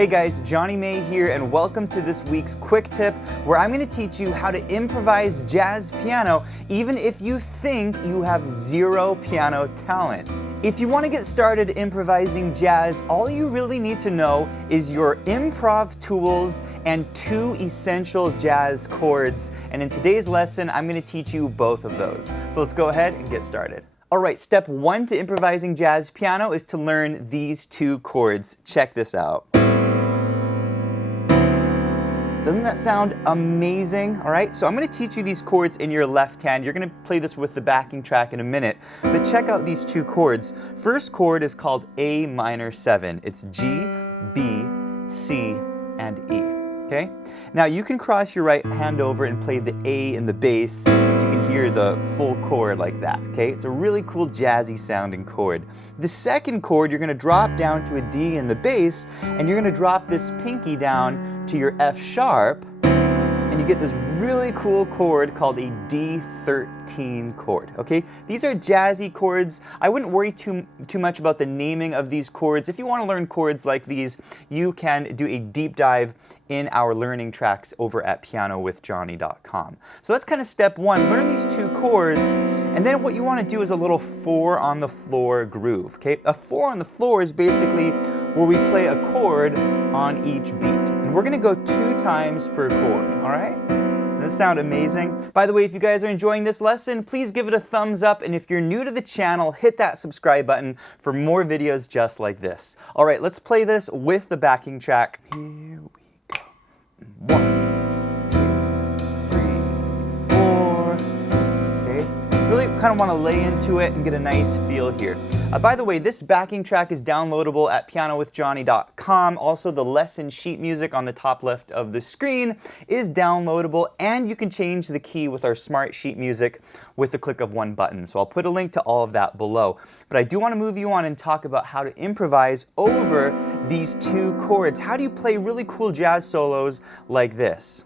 Hey guys, Jonny May here, and welcome to this week's quick tip where I'm going to teach you how to improvise jazz piano even if you think you have zero piano talent. If you want to get started improvising jazz, all you really need to know is your Improv Tools and 2 essential jazz chords. And in today's lesson, I'm going to teach you both of those. So let's go ahead and get started. Alright, step 1 to improvising jazz piano is to learn these 2 chords. Check this out. Doesn't that sound amazing? Alright, so I'm going to teach you these chords in your left hand. You're going to play this with the backing track in a minute. But check out these 2 chords. First chord is called A minor 7. It's G, B, C, and E. Okay? Now you can cross your right hand over and play the A in the bass so you can hear the full chord like that. Okay? It's a really cool jazzy sounding chord. The second chord, you're going to drop down to a D in the bass, and you're going to drop this pinky down to your F sharp, and you get this really cool chord called a D13 chord. Okay? These are jazzy chords. I wouldn't worry too much about the naming of these chords. If you want to learn chords like these, you can do a deep dive in our learning tracks over at pianowithjonny.com. So that's kind of step 1. Learn these 2 chords, and then what you want to do is a little 4 on the floor groove. Okay? A 4 on the floor is basically where we play a chord on each beat. And we're going to go 2 times per chord. All right? Does that sound amazing? By the way, if you guys are enjoying this lesson, please give it a thumbs up, and if you're new to the channel, hit that subscribe button for more videos just like this. All right, let's play this with the backing track. Here we go. 1, 2, 3, 4. Okay, really kind of want to lay into it and get a nice feel here. By the way, this backing track is downloadable at pianowithjonny.com. Also, the lesson sheet music on the top left of the screen is downloadable, and you can change the key with our smart sheet music with the click of one button. So I'll put a link to all of that below. But I do want to move you on and talk about how to improvise over these 2 chords. How do you play really cool jazz solos like this?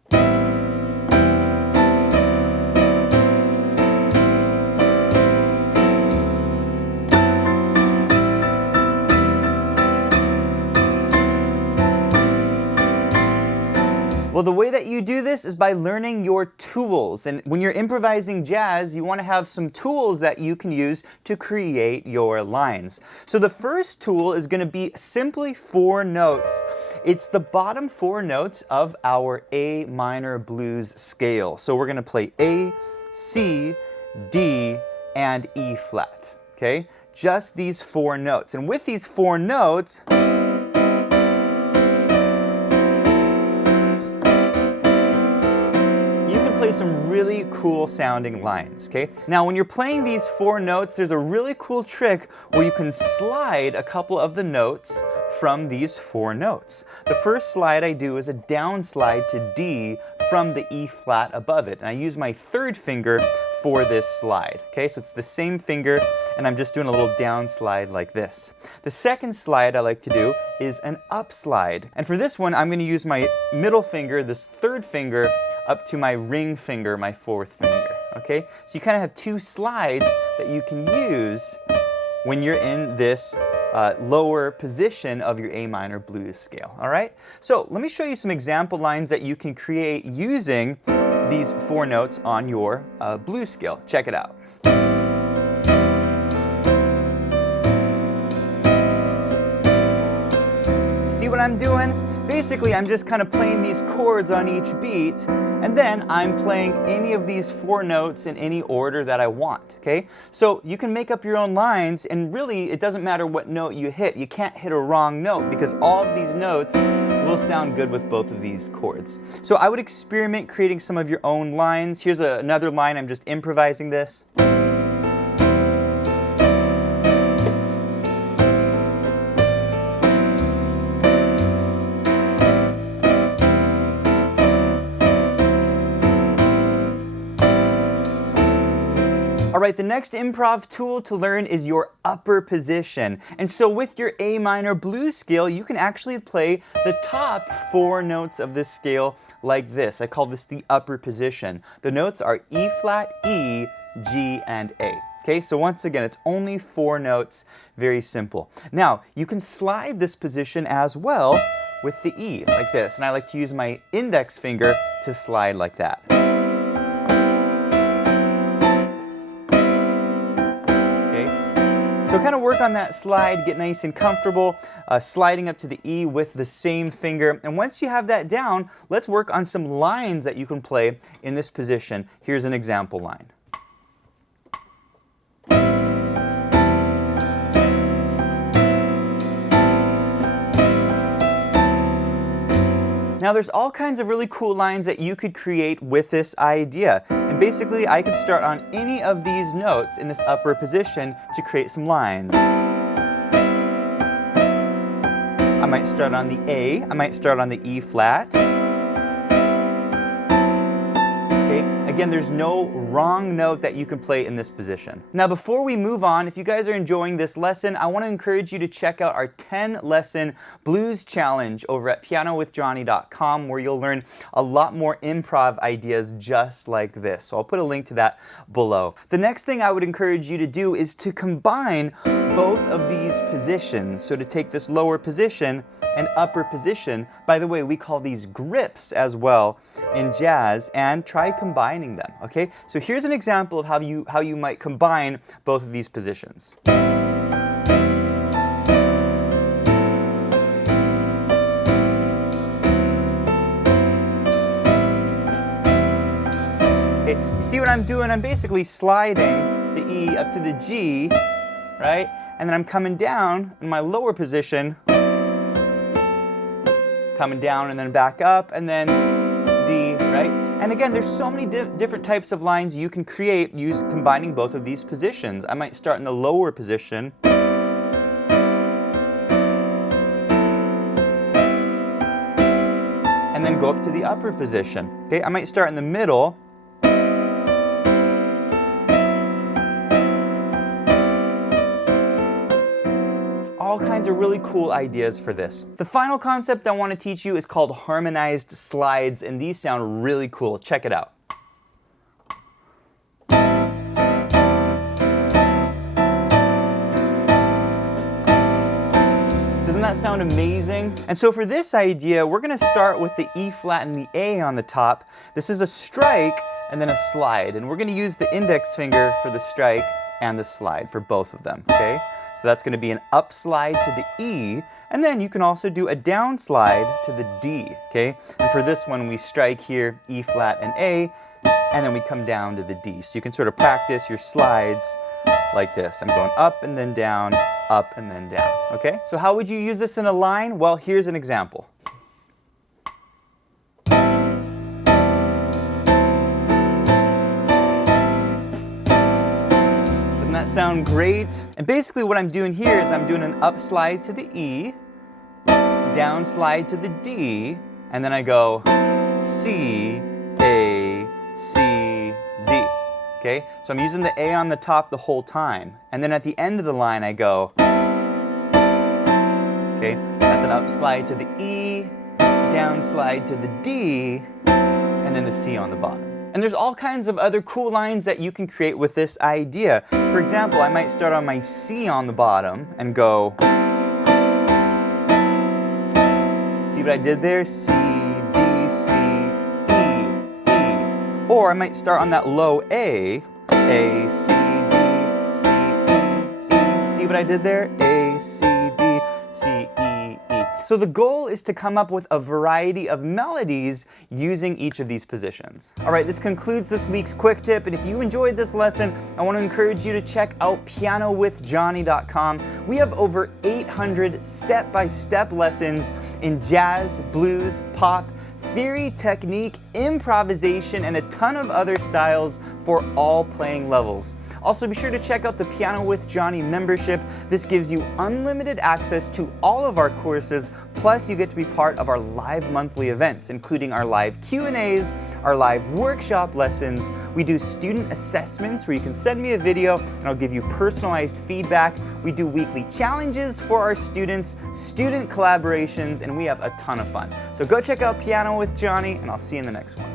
Well, the way that you do this is by learning your tools. And when you're improvising jazz, you want to have some tools that you can use to create your lines. So the first tool is going to be simply 4 notes. It's the bottom 4 notes of our A minor blues scale. So we're going to play A, C, D, and E flat. Okay? Just these 4 notes. And with these 4 notes, some really cool sounding lines, okay? Now when you're playing these 4 notes, there's a really cool trick where you can slide a couple of the notes from these 4 notes. The first slide I do is a down slide to D from the E flat above it, and I use my 3rd finger for this slide, okay? So it's the same finger, and I'm just doing a little down slide like this. The second slide I like to do is an up slide, and for this one I'm going to use my middle finger, this 3rd finger, up to my ring finger, my 4th finger, okay? So you kind of have 2 slides that you can use when you're in this lower position of your A minor blues scale, all right? So let me show you some example lines that you can create using these 4 notes on your blues scale. Check it out. See what I'm doing? Basically, I'm just kind of playing these chords on each beat, and then I'm playing any of these 4 notes in any order that I want, okay? So you can make up your own lines, and really, it doesn't matter what note you hit. You can't hit a wrong note, because all of these notes will sound good with both of these chords. So I would experiment creating some of your own lines. Here's another line. I'm just improvising this. Alright, the next improv tool to learn is your upper position. And so with your A minor blues scale, you can actually play the top 4 notes of this scale like this. I call this the upper position. The notes are E flat, E, G, and A. Okay, so once again, it's only 4 notes, very simple. Now, you can slide this position as well with the E, like this. And I like to use my index finger to slide like that. So kind of work on that slide, get nice and comfortable, sliding up to the E with the same finger. And once you have that down, let's work on some lines that you can play in this position. Here's an example line. Now there's all kinds of really cool lines that you could create with this idea. And basically I could start on any of these notes in this upper position to create some lines. I might start on the A, I might start on the E flat. Again, there's no wrong note that you can play in this position. Now before we move on, if you guys are enjoying this lesson, I want to encourage you to check out our 10-lesson blues challenge over at pianowithjonny.com, where you'll learn a lot more improv ideas just like this. So I'll put a link to that below. The next thing I would encourage you to do is to combine both of these positions. So to take this lower position and upper position, by the way, we call these grips as well in jazz, and try combining them, okay? So here's an example of how you might combine both of these positions. Okay, you see what I'm doing? I'm basically sliding the E up to the G, right? And then I'm coming down in my lower position, coming down and then back up, and then D, right? And again, there's so many different types of lines you can create combining both of these positions. I might start in the lower position, and then go up to the upper position. Okay, I might start in the middle, all kinds of really cool ideas for this. The final concept I want to teach you is called harmonized slides, and these sound really cool. Check it out. Doesn't that sound amazing? And so for this idea, we're going to start with the E flat and the A on the top. This is a strike and then a slide, and we're going to use the index finger for the strike and the slide for both of them, okay? So that's going to be an up slide to the E, and then you can also do a down slide to the D, okay? And for this one, we strike here, E flat and A, and then we come down to the D. So you can sort of practice your slides like this. I'm going up and then down, up and then down, okay? So how would you use this in a line? Well, here's an example. That sound great? And basically what I'm doing here is I'm doing an up slide to the E, down slide to the D, and then I go C, A, C, D. Okay? So I'm using the A on the top the whole time. And then at the end of the line I go, okay? That's an up slide to the E, down slide to the D, and then the C on the bottom. And there's all kinds of other cool lines that you can create with this idea. For example, I might start on my C on the bottom and go, see what I did there? C, D, C, E, E. Or I might start on that low A, C, D, C, E, E. See what I did there? A, C, D, C, E, E. So the goal is to come up with a variety of melodies using each of these positions. All right, this concludes this week's quick tip, and if you enjoyed this lesson, I want to encourage you to check out pianowithjonny.com. We have over 800 step-by-step lessons in jazz, blues, pop, theory, technique, improvisation, and a ton of other styles for all playing levels. Also, be sure to check out the Piano with Jonny membership. This gives you unlimited access to all of our courses, plus you get to be part of our live monthly events, including our live Q&As, our live workshop lessons. We do student assessments where you can send me a video and I'll give you personalized feedback. We do weekly challenges for our students, student collaborations, and we have a ton of fun. So go check out Piano with Jonny, and I'll see you in the next one.